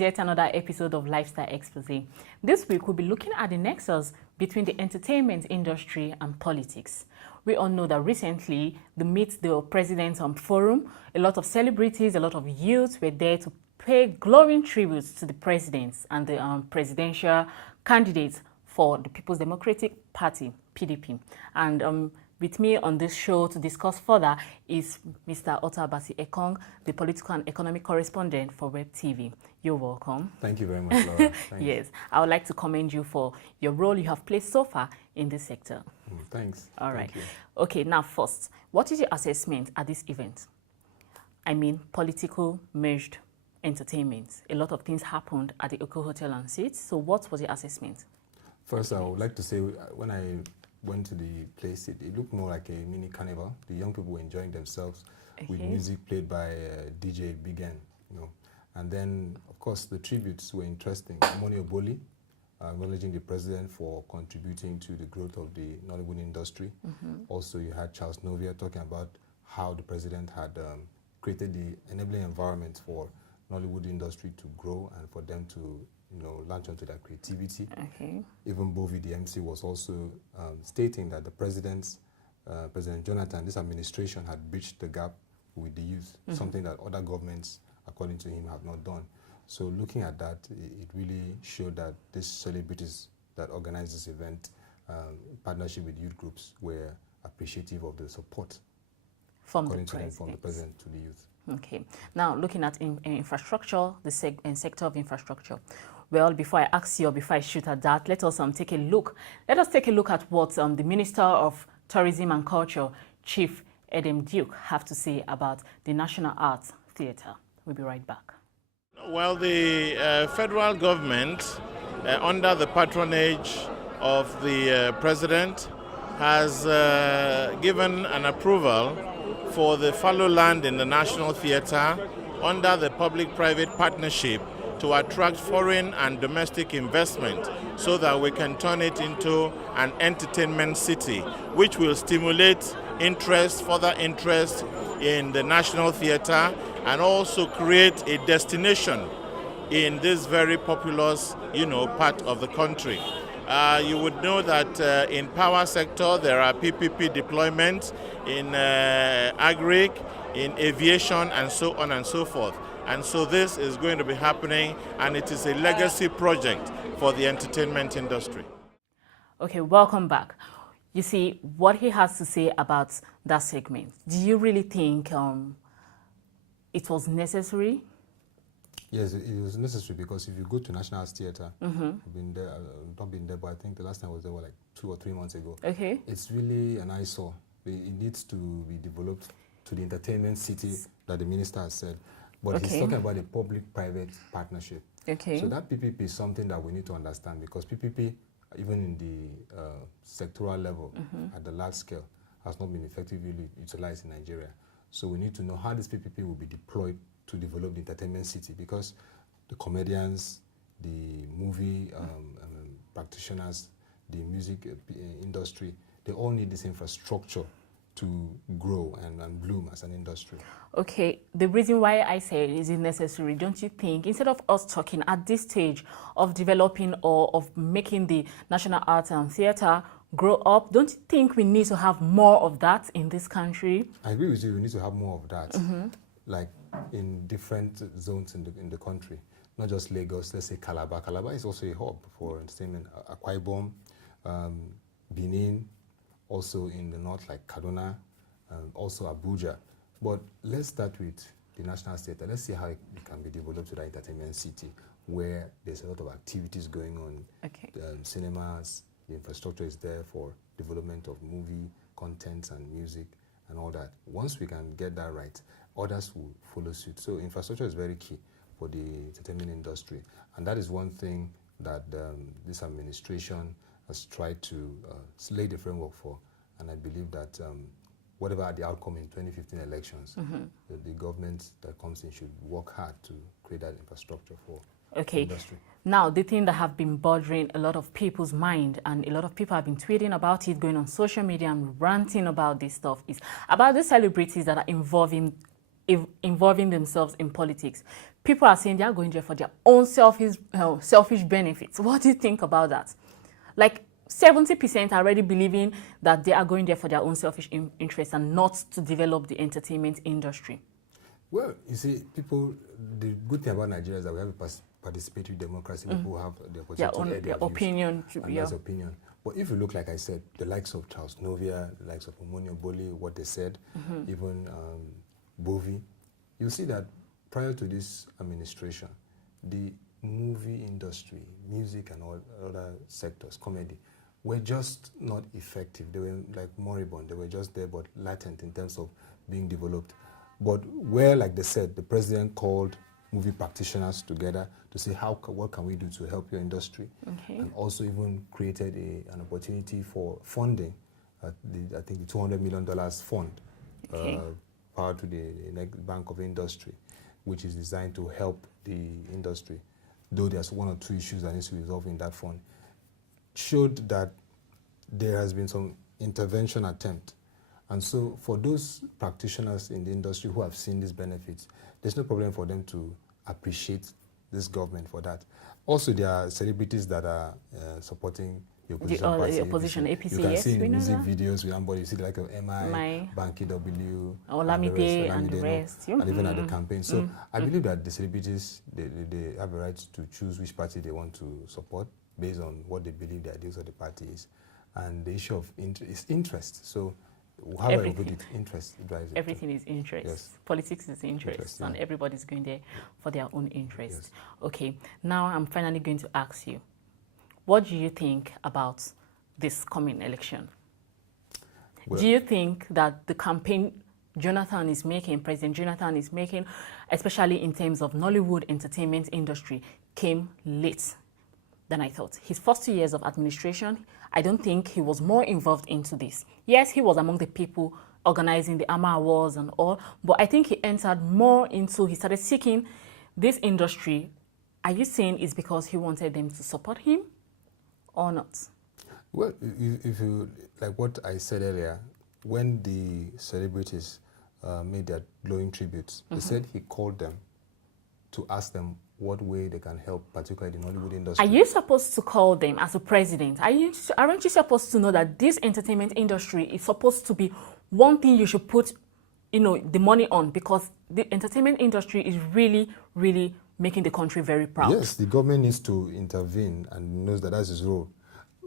is yet another episode of Lifestyle Expose. This week we'll be looking at the nexus between the entertainment industry and politics. We all know that recently, the Meet the President Forum, a lot of celebrities, a lot of youths were there to pay glowing tributes to the presidents and the presidential candidates for the People's Democratic Party, PDP. And with me on this show to discuss further is Mr. Otabasi Ekong, the political and economic correspondent for Web TV. You're welcome. Thank you very much, Laura. Yes, I would like to commend you for your role you have played so far in this sector. Thanks. All right. Thank you. Okay, now first, what is your assessment at this event? I mean, political merged entertainment. A lot of things happened at the Eko Hotel And Suits. So what was your assessment? First, I would like to say when I went to the place, it looked more like a mini carnival. The young people were enjoying themselves with music played by DJ Big N, And then, of course, the tributes were interesting. Moni Oboli, acknowledging the president for contributing to the growth of the Nollywood industry. Also, you had Charles Novia talking about how the president had created the enabling environment for Nollywood industry to grow and for them to launch onto their creativity. Even Bovi, the MC, was also stating that the President Jonathan, this administration had bridged the gap with the youth, something that other governments, according to him, have not done. So looking at that, it really showed that these celebrities that organized this event, in partnership with youth groups, were appreciative of the support from according the to them, president. from the president to the youth. Okay. Now, looking at infrastructure, the sector of infrastructure. Well, before I ask you, or before I shoot at that, let us take a look. Let us take a look at what the Minister of Tourism and Culture, Chief Edem Duke, have to say about the National Arts Theatre. We'll be right back. Well, the federal government, under the patronage of the President, has given an approval for the fallow land in the National Theatre under the public-private partnership to attract foreign and domestic investment so that we can turn it into an entertainment city, which will stimulate further interest in the National Theatre and also create a destination in this very populous, part of the country. You would know that in power sector there are PPP deployments in agri, in aviation, and so on and so forth. And so this is going to be happening, and it is a legacy project for the entertainment industry. Okay, welcome back. You see, what he has to say about that segment, do you really think it was necessary? Yes, it was necessary because if you go to National Arts Theatre, I've been there, not been there, but I think the last time I was there was like 2 or 3 months ago. Okay. It's really an eyesore. It needs to be developed to the entertainment city that the minister has said. But he's talking about a public-private partnership. Okay. So that PPP is something that we need to understand because PPP, even in the sectoral level, at the large scale, has not been effectively utilized in Nigeria. So we need to know how this PPP will be deployed to develop the entertainment city because the comedians, the movie practitioners, the music industry, they all need this infrastructure to grow and bloom as an industry. Okay, the reason why I say it is necessary, don't you think, instead of us talking at this stage of developing or of making the National Arts and Theatre grow up, don't you think we need to have more of that in this country? I agree with you, we need to have more of that, like in different zones in the country, not just Lagos, let's say Calabar. Calabar is also a hub for entertainment, Akwa Ibom, Benin, also in the north like Kaduna, also Abuja. But let's start with the National Theatre. Let's see how it can be developed to the entertainment city where there's a lot of activities going on. Cinemas, the infrastructure is there for development of movie content and music and all that. Once we can get that right, others will follow suit. So infrastructure is very key for the entertainment industry. And that is one thing that this administration has tried to lay the framework for. And I believe that whatever the outcome in 2015 elections, the government that comes in should work hard to create that infrastructure for the industry. Now, the thing that have been bothering a lot of people's mind, and a lot of people have been tweeting about it, going on social media and ranting about this stuff, is about the celebrities that are involved in involving themselves in politics. People are saying they are going there for their own selfish benefits. What do you think about that? Like 70% are already believing that they are going there for their own selfish interests and not to develop the entertainment industry. Well, you see, the good thing about Nigeria is that we have a participatory democracy. People have the opportunity to their opinion. That's opinion. But if you look, like I said, the likes of Charles Novia, the likes of Omonio Boli, what they said, even Bovi, you see that prior to this administration, the movie industry, music and all other sectors, comedy, were just not effective. They were like moribund. They were just there but latent in terms of being developed. But where, like they said, the president called movie practitioners together to say what can we do to help your industry, and also even created an opportunity for funding. I think the $200 million fund, powered to the Bank of Industry, which is designed to help the industry. Though there's one or two issues that needs to be resolved in that fund, showed that there has been some intervention attempt. And so for those practitioners in the industry who have seen these benefits, there's no problem for them to appreciate this government for that. Also, there are celebrities that are supporting the opposition party. The opposition, APC, you can yes, see in we know music that. videos with somebody, you see like MI, Banky W, Olamide and the rest. And even at the campaign. So I believe that the celebrities, they have a right to choose which party they want to support based on what they believe the ideals of the party is. And the issue of interest. So however you put it, interest drives it. Everything is interest. Yes. Politics is interest, and everybody's going there for their own interest. Yes. Okay, now I'm finally going to ask you, what do you think about this coming election? Well, do you think that the campaign President Jonathan is making, especially in terms of Nollywood entertainment industry, came late than I thought? His first 2 years of administration, I don't think he was more involved into this. Yes, he was among the people organizing the AMA Awards and all, but I think he entered more into, he started seeking this industry. Are you saying it's because he wanted them to support him or not? Well, if you, like what I said earlier, when the celebrities made their glowing tributes, they said he called them to ask them what way they can help, particularly the Nollywood industry. Are you supposed to call them as a president? Aren't you supposed to know that this entertainment industry is supposed to be one thing you should put, the money on, because the entertainment industry is really, really making the country very proud? Yes, the government needs to intervene and knows that that's his role.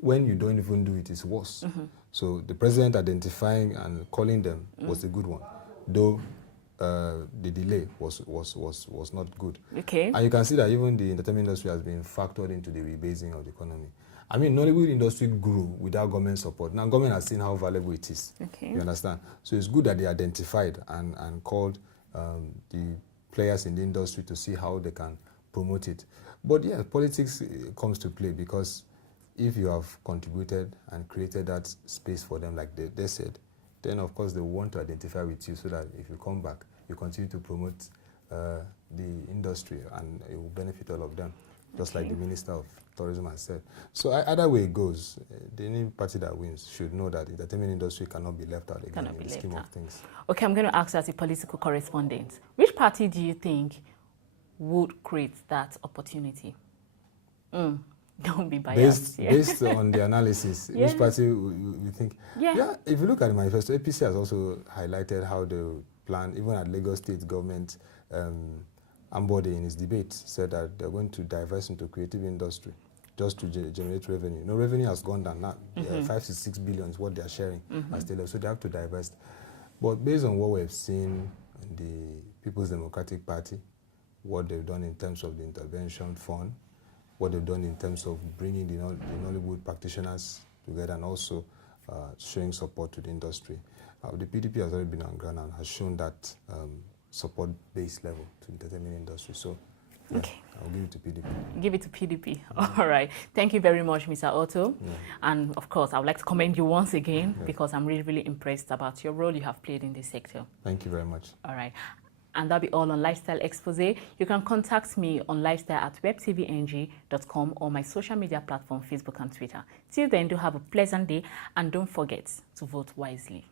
When you don't even do it, it's worse. So the president identifying and calling them was a good one, though the delay was not good. Okay. And you can see that even the entertainment industry has been factored into the rebasing of the economy. I mean, Nollywood industry grew without government support. Now government has seen how valuable it is. Okay. You understand? So it's good that they identified and called the players in the industry to see how they can promote it. But yeah, politics comes to play, because if you have contributed and created that space for them, like they said, then of course they will want to identify with you so that if you come back, you continue to promote the industry and it will benefit all of them, just like the Minister of Tourism has said. So either way it goes, any party that wins should know that the entertainment industry cannot be left out again in the scheme of things. Okay, I'm going to ask you as a political correspondent, which party do you think would create that opportunity? Don't be biased. Based on the analysis, which party you think? Yeah, if you look at the manifesto, APC has also highlighted how they plan, even at Lagos State government, Ambode in his debate said that they're going to divest into creative industry just to generate revenue. No, revenue has gone down now. 5 to 6 billion is what they're sharing as they so they have to divest. But based on what we've seen in the People's Democratic Party, what they've done in terms of the intervention fund, what they've done in terms of bringing the Nollywood practitioners together and also showing support to the industry. The PDP has already been on ground and has shown that support-based level to the entertainment industry. So, yeah, okay, I'll give it to PDP. Give it to PDP. All right. Thank you very much, Mr. Otto. And, of course, I would like to commend you once again because I'm really, really impressed about your role you have played in this sector. Thank you very much. All right. And that'll be all on Lifestyle Expose. You can contact me on lifestyle@webtvng.com or my social media platform, Facebook and Twitter. Till then, do have a pleasant day and don't forget to vote wisely.